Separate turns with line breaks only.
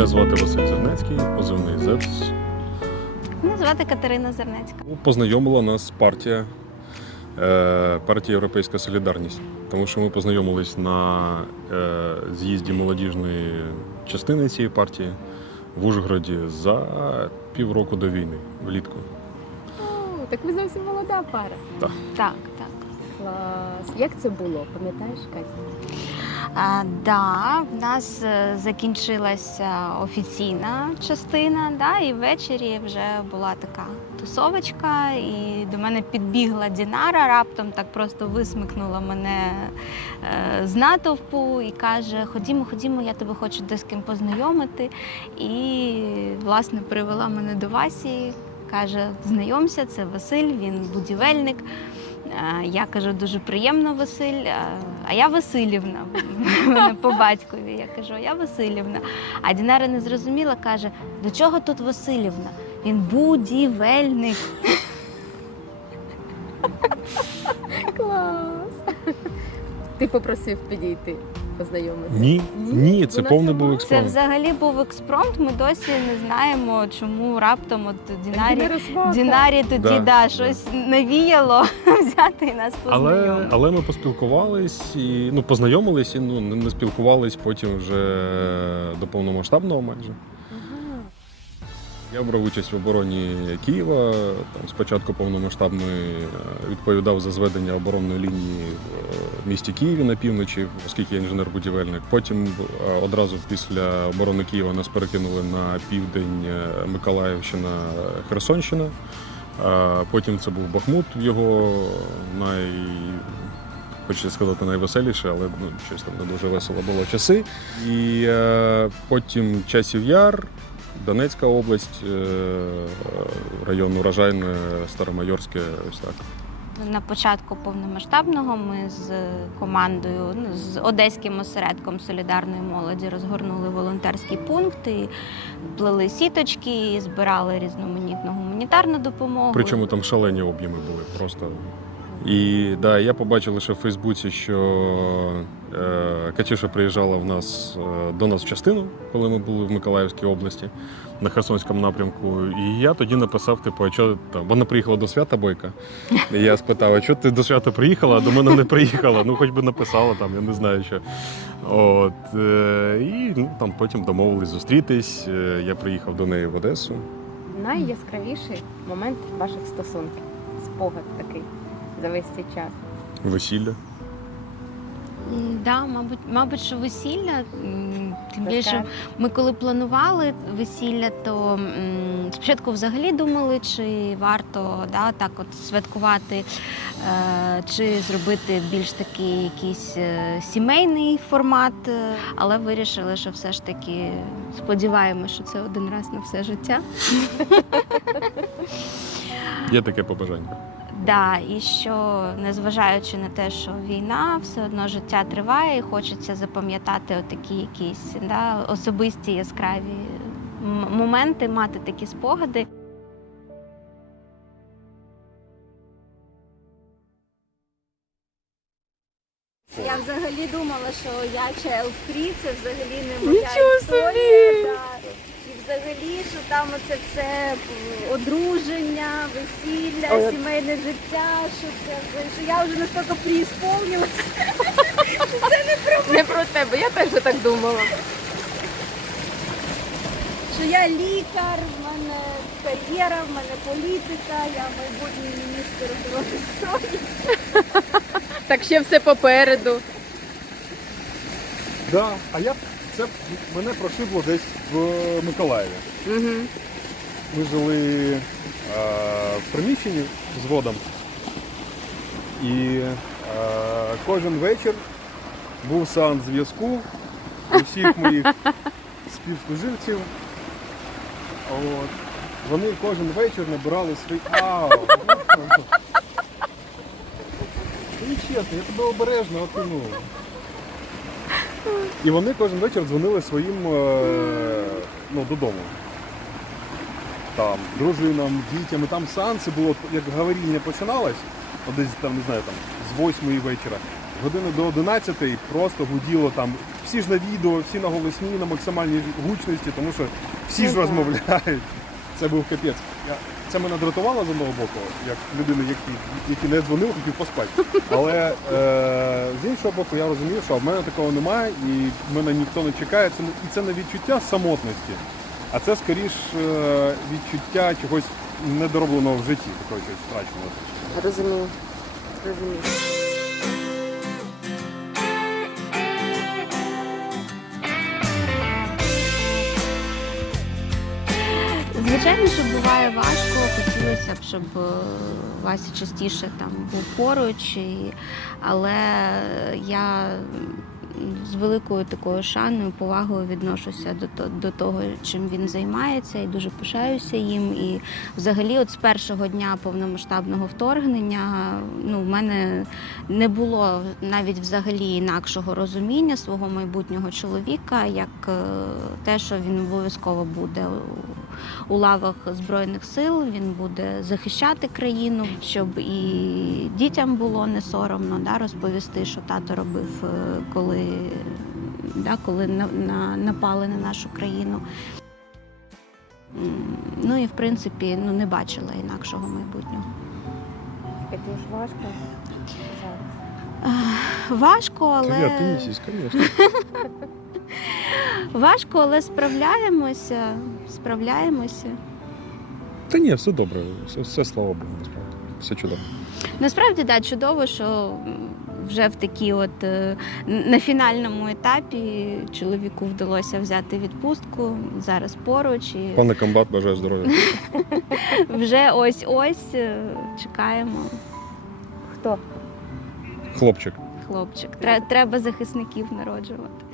Мене звати Василь Зернецький, позивний ЗЕЦ.
Мене звати Катерина Зернецька.
Познайомила нас партія, е, партія Європейська Солідарність. Тому що ми познайомились на е, з'їзді молодіжної частини цієї партії в Ужгороді за півроку до війни, влітку.
О, так ви зовсім молода пара.
Так, так.
Клас. Як це було? Пам'ятаєш, Катя?
А, да, в нас е, закінчилася офіційна частина, да, і ввечері вже була така тусовочка, і до мене підбігла Дінара, раптом так просто висмикнула мене е, з натовпу і каже: Ходімо, ходімо, я тебе хочу де з ким познайомити. І власне привела мене до Васі. Каже, знайомся, це Василь, він будівельник. Е, Я кажу, дуже приємно, Василь. А я Васильівна по батькові. Я кажу, я Васильівна. А Дінара не зрозуміла, каже: до чого тут Васильівна? Він будівельник.
Клас. Ти попросив підійти, познайомитися?
Ні, ні, це повний
був
був
Це
експромт.
взагалі був експромт. Ми досі не знаємо, чому раптом от Дінарі. Дінарі тоді
Да,
да,
да.
щось навіяло взяти і нас
Але,
познайомити.
але ми поспілкувались і ну, познайомились і ну, не не спілкувались потім вже до повномасштабного майже. Я брав участь в обороні Києва. Там спочатку повномасштабної е, відповідав за зведення оборонної лінії в місті Києві на півночі, оскільки я інженер-будівельник. Потім е, одразу після оборони Києва нас перекинули на південь е, Миколаївщина, Херсонщина. Е, Потім це був Бахмут, його най. Хочеться сказати найвеселіше, але ну, щось там не дуже весело було часи. І е, потім часів яр, Донецька область, е, район Урожайне, Старомайорське, ось так.
На початку повномасштабного ми з командою, ну, з одеським осередком солідарної молоді розгорнули волонтерський пункт і плели сіточки, збирали різноманітну гуманітарну допомогу.
Причому там шалені об'єми були просто. І да, я побачив лише в Фейсбуці, що е, Катюша приїжджала в нас е, до нас в частину, коли ми були в Миколаївській області на Херсонському напрямку. І я тоді написав, типу, а що там, вона приїхала до свята Бойка. І я спитав, а чого ти до свята приїхала, а до мене не приїхала? Ну, хоч би написала там, я не знаю що. От, е, і ну, там потім домовились зустрітись. Е, Я приїхав до неї в Одесу.
Найяскравіший момент ваших стосунків. Спогад такий за весь цей час.
Весілля.
Да, мабуть, мабуть, що весілля. м, Тим більше ми коли планували весілля, то м, спочатку взагалі думали, чи варто да, так от святкувати, е, чи зробити більш такий якийсь е, сімейний формат, е, але вирішили, що все ж таки сподіваємося, що це один раз на все життя.
Є таке побажання.
Да, і що незважаючи на те, що війна, все одно життя триває, і хочеться запам'ятати отакі якісь да, особисті яскраві моменти, мати такі спогади. Я взагалі думала, що я child free, це взагалі не моя
Нічого
історія.
собі!
Да. І взагалі, що там оце все одруження, весілля,
я-
сімейне життя, що це що я вже настільки приісповнилася.
Не про тебе, я теж так думала.
Що я лікар, в мене кар'єра, в мене політика, я майбутній міністр охорони здоров'я.
Так ще все попереду.
Да, а я це мене прошибло десь в Миколаєві.
Угу.
Ми жили е, в приміщенні з водом. І е, кожен вечір був сеанс зв'язку у всіх моїх співслуживців. От. Вони кожен вечір набирали свій ау. Ну, чесно, я тебе обережно окинув. І вони кожен вечір дзвонили своїм е, ну, додому. Там, дружинам, дітям. І там сеанси було, як говоріння починалось, десь там, не знаю, там, з 8 вечора, години до 11 просто гуділо там всі ж на відео, всі на голосні, на максимальній гучності, тому що всі ж
Ну,
розмовляють. Це був капець. Я, це мене дратувало з одного боку, як людина, який, який не дзвонив, хотів поспати. Але е, з іншого боку, я розумію, що в мене такого немає, і мене ніхто не чекає. Це і це не відчуття самотності, а це скоріш е, відчуття чогось недоробленого в житті, такого чогось втраченого.
Розумію. Розумію.
Звичайно, що буває важко. Хотілося б, щоб е, Вася частіше там був поруч, і... але я з великою такою шаною, повагою відношуся до, до того, чим він займається, і дуже пишаюся їм. І взагалі, от з першого дня повномасштабного вторгнення, ну, в мене не було навіть взагалі інакшого розуміння свого майбутнього чоловіка, як е, те, що він обов'язково буде у- лавах збройних сил. Він буде захищати країну, щоб і дітям було не соромно да, розповісти, що тато робив, е, коли, да, коли на, на, напали на нашу країну. Ну і в принципі ну, не бачила інакшого майбутнього.
Це ж важко зараз.
Важко, але
Привіт, тенісість, звісно.
важко, але справляємося. Справляємося.
Та ні, все добре, все, все слава Богу, насправді. Все чудово.
Насправді да, чудово, що вже в такій от е, на фінальному етапі чоловіку вдалося взяти відпустку зараз поруч і
Пане комбат, бажаю здоров'я.
вже ось ось чекаємо
Хто?
Хлопчик.
хлопчик. Тре- Треба захисників народжувати.